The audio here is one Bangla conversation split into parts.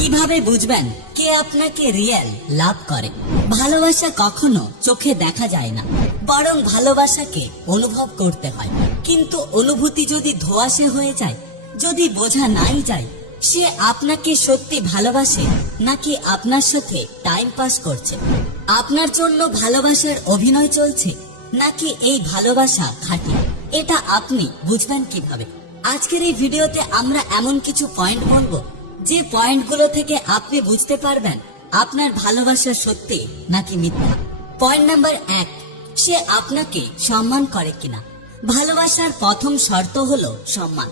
কীভাবে বুঝবেন কে আপনাকে রিয়েল লাভ করে? ভালোবাসা কখনো চোখে দেখা যায় না, বরং ভালোবাসাকে অনুভব করতে হয়। কিন্তু অনুভূতি যদি ধোয়াশে হয়ে যায়, যদি বোঝা নাই যায়, সে আপনাকে সত্যি ভালোবাসে নাকি আপনার সাথে টাইম পাস করছে? আপনার জন্য ভালোবাসার অভিনয় চলছে নাকি এই ভালোবাসা খাঁটি? এটা আপনি বুঝবেন কীভাবে? আজকের এই ভিডিওতে আমরা এমন কিছু পয়েন্ট বলব যে পয়েন্টগুলো থেকে আপনি বুঝতে পারবেন আপনার ভালোবাসা সত্যি নাকি মিথ্যা। পয়েন্ট নাম্বার এক, সে আপনাকে সম্মান করে কিনা। ভালোবাসার প্রথম শর্ত হলো সম্মান।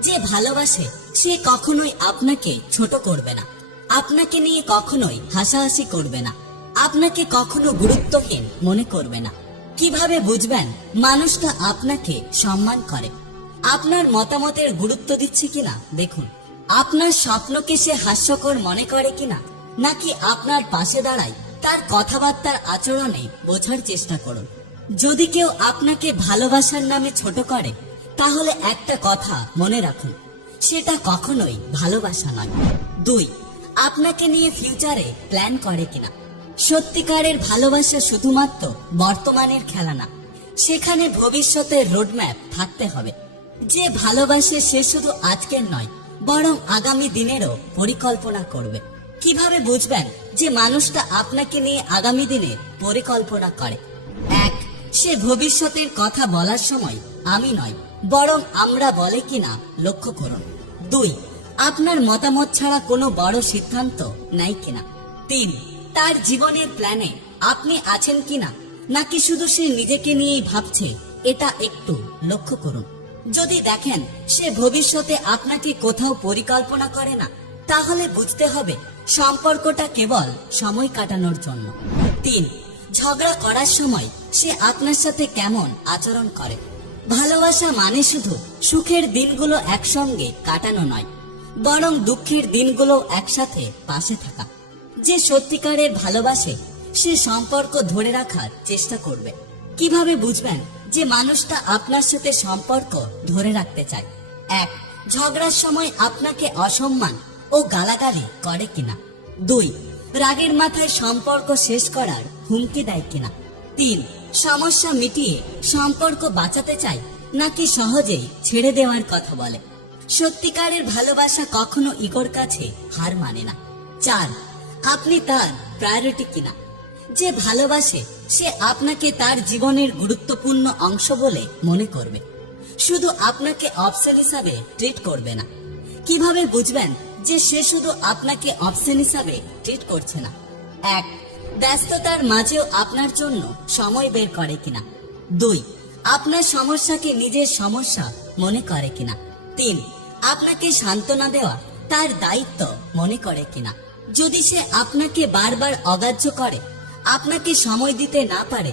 যে ভালোবাসে, সে কখনোই আপনাকে ছোট করবে না। আপনাকে নিয়ে কখনোই হাসাহাসি করবে না। আপনাকে কখনো গুরুত্বহীন মনে করবে না। কীভাবে বুঝবেন মানুষটা আপনাকে সম্মান করে? আপনার মতামতের গুরুত্ব দিচ্ছে কিনা? দেখুন। আপনার স্বপ্নকে সে হাস্যকর মনে করে কিনা, নাকি আপনার পাশে দাঁড়ায় তার কথাবার্তার আচরণে বোঝার চেষ্টা করুন। যদি কেউ আপনাকে ভালোবাসার নামে ছোট করে, তাহলে একটা কথা মনে রাখুন, সেটা কখনোই ভালোবাসা নয়। দুই, আপনাকে নিয়ে ফিউচারে প্ল্যান করে কিনা। সত্যিকারের ভালোবাসা শুধুমাত্র বর্তমানের খেলা না, সেখানে ভবিষ্যতের রোডম্যাপ থাকতে হবে। যে ভালোবাসে সে শুধু আজকের নয় বরং আগামী দিনেরও পরিকল্পনা করবে। কীভাবে বুঝবেন যে মানুষটা আপনাকে নিয়ে আগামী দিনে পরিকল্পনা করে? এক, সে ভবিষ্যতের কথা বলার সময় আমি নয়, বরং আমরা বলে কিনা লক্ষ্য করুন। দুই, আপনার মতামত ছাড়া কোনো বড় সিদ্ধান্ত নাই কিনা? তিন, তার জীবনের প্ল্যানে আপনি আছেন কিনা? নাকি শুধু সে নিজেকে নিয়েই ভাবছে? এটা একটু লক্ষ্য করুন। যদি দেখেন, সে ভবিষ্যতে আপনাকে কোথাও পরিকল্পনা করে না, তাহলে বুঝতে হবে সম্পর্কটা কেবল সময় কাটানোর জন্য। তিন, ঝগড়া করার সময় সে আপনার সাথে কেমন আচরণ করে? ভালোবাসা মানে শুধু সুখের দিনগুলো একসঙ্গে কাটানো নয়, বরং দুঃখের দিনগুলো একসাথে পাশে থাকা। যে সত্যিকারের ভালোবাসে, সে সম্পর্ক ধরে রাখার চেষ্টা করবে। কীভাবে বুঝবেন? যে মানুষটা আপনার সাথে সম্পর্ক ধরে রাখতে চায়। এক, ঝগড়ার সময় আপনাকে অসম্মান ও গালাগালি করে কিনা। দুই, রাগের মাথায় সম্পর্ক শেষ করার হুমকি দেয় কিনা। তিন, সমস্যা মিটিয়ে সম্পর্ক বাঁচাতে চায় নাকি সহজেই ছেড়ে দেওয়ার কথা বলে। সত্যিকারের ভালোবাসা কখনো ইগোর কাছে হার মানে না। চার, আপনি তার প্রায়োরিটি কিনা। যে ভালোবাসে, সে আপনাকে তার জীবনের গুরুত্বপূর্ণ অংশ বলে মনে করবে। শুধু আপনাকে অপশন হিসাবে ট্রিট করবে না। কীভাবে বুঝবেন যে সে শুধু আপনাকে অপশন হিসাবে ট্রিট করছে না? এক, ব্যস্ততার মাঝেও আপনার জন্য সময় বের করে কিনা। দুই, আপনার সমস্যাকে নিজের সমস্যা মনে করে কিনা। তিন, আপনাকে সান্ত্বনা দেওয়া তার দায়িত্ব মনে করে কিনা। যদি সে আপনাকে বারবার অগ্রাহ্য করে আপনাকে সময় দিতে না পারে,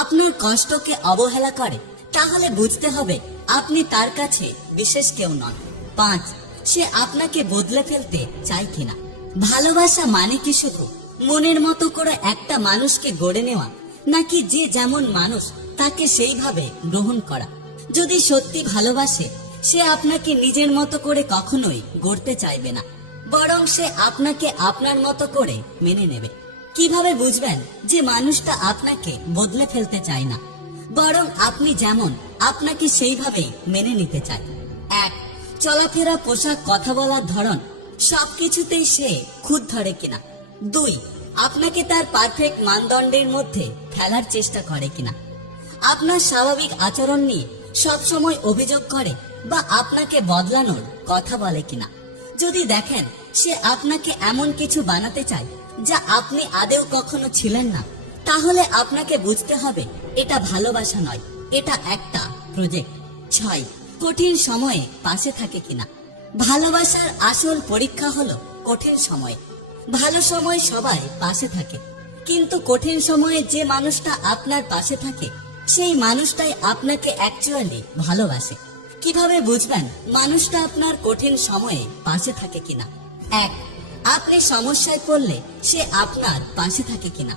আপনার কষ্টকে অবহেলা করে, তাহলে বুঝতে হবে আপনি তার কাছে বিশেষ কেউ নন। পাঁচ, সে আপনাকে বদলে ফেলতে চায় কিনা? ভালোবাসা মানে কি শুধু মনের মতো করে একটা মানুষকে গড়ে নেওয়া, নাকি যে যেমন মানুষ তাকে সেইভাবে গ্রহণ করা? যদি সত্যি ভালোবাসে, সে আপনাকে নিজের মতো করে কখনোই গড়তে চাইবে না, বরং সে আপনাকে আপনার মতো করে মেনে নেবে। কীভাবে বুঝবেন যে মানুষটা আপনাকে বদলে ফেলতে চায় না? বরং আপনি যেমন আপনাকে সেইভাবেই মেনে নিতে চায়। এক, চলাফেরা, পোশাক, কথা বলার ধরন সবকিছুতেই সে খুদ ধরে কিনা। দুই, আপনাকে তার পারফেক্ট মানদণ্ডের মধ্যে ফেলার চেষ্টা করে কিনা। আপনার স্বাভাবিক আচরণ নিয়ে সবসময় অভিযোগ করে বা আপনাকে বদলানোর কথা বলে কিনা। যদি দেখেন সে আপনাকে এমন কিছু বানাতে চায় যা আপনি আদেও কখনো ছিলেন না, তাহলে আপনাকে বুঝতে হবে এটা ভালোবাসা নয়, এটা একটা প্রজেক্ট ছয়, কঠিন সময়ে পাশে থাকে কিনা। ভালোবাসার আসল পরীক্ষা হলো কঠিন সময়। ভালো সময় সবাই পাশে থাকে, কিন্তু কঠিন সময়ে যে মানুষটা আপনার পাশে থাকে, সেই মানুষটাই আপনাকে অ্যাকচুয়ালি ভালোবাসে। কীভাবে বুঝবেন মানুষটা আপনার কঠিন সময়ে পাশে থাকে কিনা? এক, আপনি সমস্যায় পড়লে সে আপনার পাশে থাকে কিনা?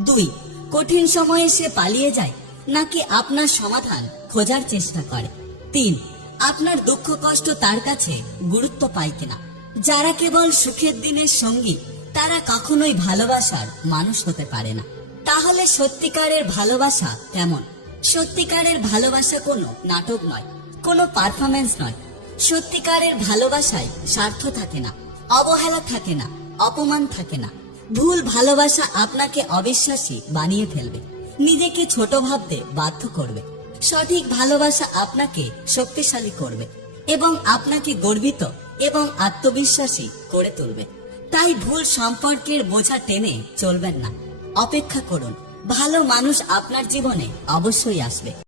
দুই, কঠিন সময়ে সে পালিয়ে যায় নাকি আপনার সমাধান খোঁজার চেষ্টা করে? তিন, আপনার দুঃখ কষ্ট তার কাছে গুরুত্ব পায় কিনা? যারা কেবল সুখের দিনের সঙ্গী, তারা কখনোই ভালোবাসার মানুষ হতে পারে না। তাহলে সত্যিকারের ভালোবাসা কেমন? সত্যিকারের ভালোবাসা কোনো নাটক নয়। কোনো পারফরমেন্স নয়। সত্যিকারের ভালোবাসায় স্বার্থ থাকে না, অবহেলা থাকে না, অপমান থাকে না। ভুল ভালোবাসা আপনাকে অবিশ্বাসী বানিয়ে ফেলবে, নিজেকে ছোট ভাবতে বাধ্য করবে। সঠিক ভালোবাসা আপনাকে শক্তিশালী করবে এবং আপনাকে গর্বিত এবং আত্মবিশ্বাসী করে তুলবে। তাই ভুল সম্পর্কের বোঝা টেনে চলবেন না। অপেক্ষা করুন, ভালো মানুষ আপনার জীবনে অবশ্যই আসবে।